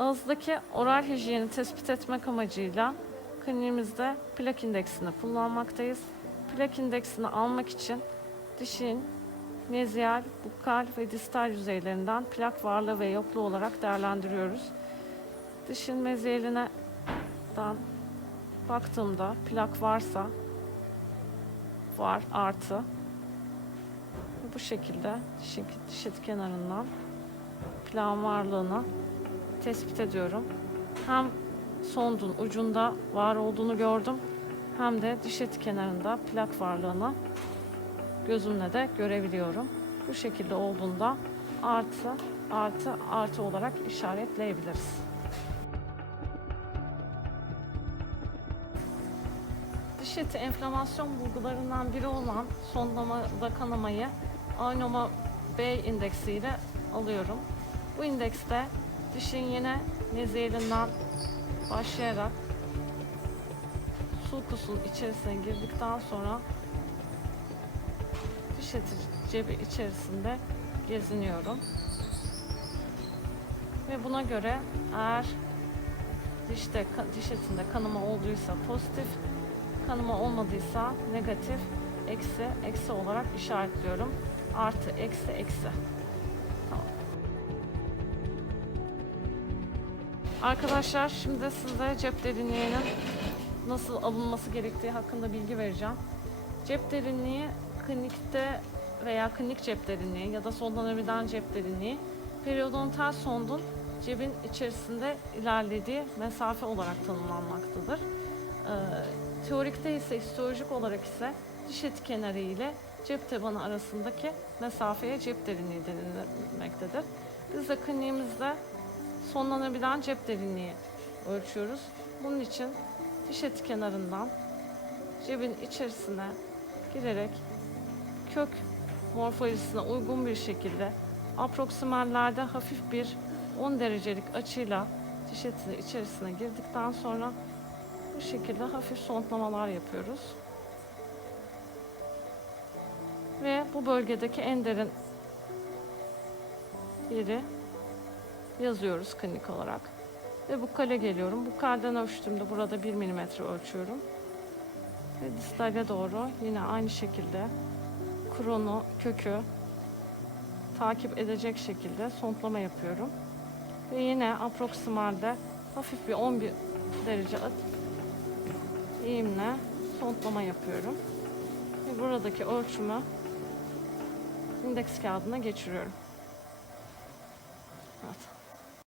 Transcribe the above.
Ağızdaki oral hijyeni tespit etmek amacıyla kliniğimizde plak indeksini kullanmaktayız. Plak indeksini almak için dişin meziyal, bukal ve distal yüzeylerinden plak varlığı ve yokluğu olarak değerlendiriyoruz. Dişin meziyeline dan baktığımda plak varsa var artı bu şekilde dişin, diş eti kenarından plağın varlığını tespit ediyorum. Hem sondun ucunda var olduğunu gördüm hem de diş eti kenarında plak varlığını gözümle de görebiliyorum. Bu şekilde olduğunda artı artı artı olarak işaretleyebiliriz. Diş eti enflamasyon bulgularından biri olan sondamada kanamayı Aynoma B indeksiyle alıyorum. Bu indekste dişin yine neziyelinden başlayarak sulkusun içerisine girdikten sonra diş eti cebi içerisinde geziniyorum. Ve buna göre eğer dişte diş etinde kanama olduysa pozitif, kanama olmadıysa negatif, eksi, eksi olarak işaretliyorum. Artı, eksi, eksi. Arkadaşlar şimdi size cep derinliğinin nasıl alınması gerektiği hakkında bilgi vereceğim. Cep derinliği klinikte veya klinik cep derinliği ya da sonlanabilen cep derinliği periodontal sondun cebin içerisinde ilerlediği mesafe olarak tanımlanmaktadır. Ee, teorikte ise histolojik olarak ise diş eti kenarı ile cep tabanı arasındaki mesafeye cep derinliği denilmektedir. Biz de kliniğimizde sonlanabilen cep derinliği ölçüyoruz. Bunun için diş eti kenarından cebin içerisine girerek kök morfolojisine uygun bir şekilde aproksimallerde hafif bir 10 derecelik açıyla diş etinin içerisine girdikten sonra bu şekilde hafif sontlamalar yapıyoruz. Ve bu bölgedeki en derin yeri yazıyoruz klinik olarak. Ve bu kale geliyorum. Bu kalden ölçtüğümde burada 1 mm ölçüyorum. Ve distale doğru yine aynı şekilde kronu, kökü takip edecek şekilde sontlama yapıyorum. Ve yine aproksimalde hafif bir 11 derece atıp eğimle sontlama yapıyorum. Ve buradaki ölçümü indeks kağıdına geçiriyorum. Evet.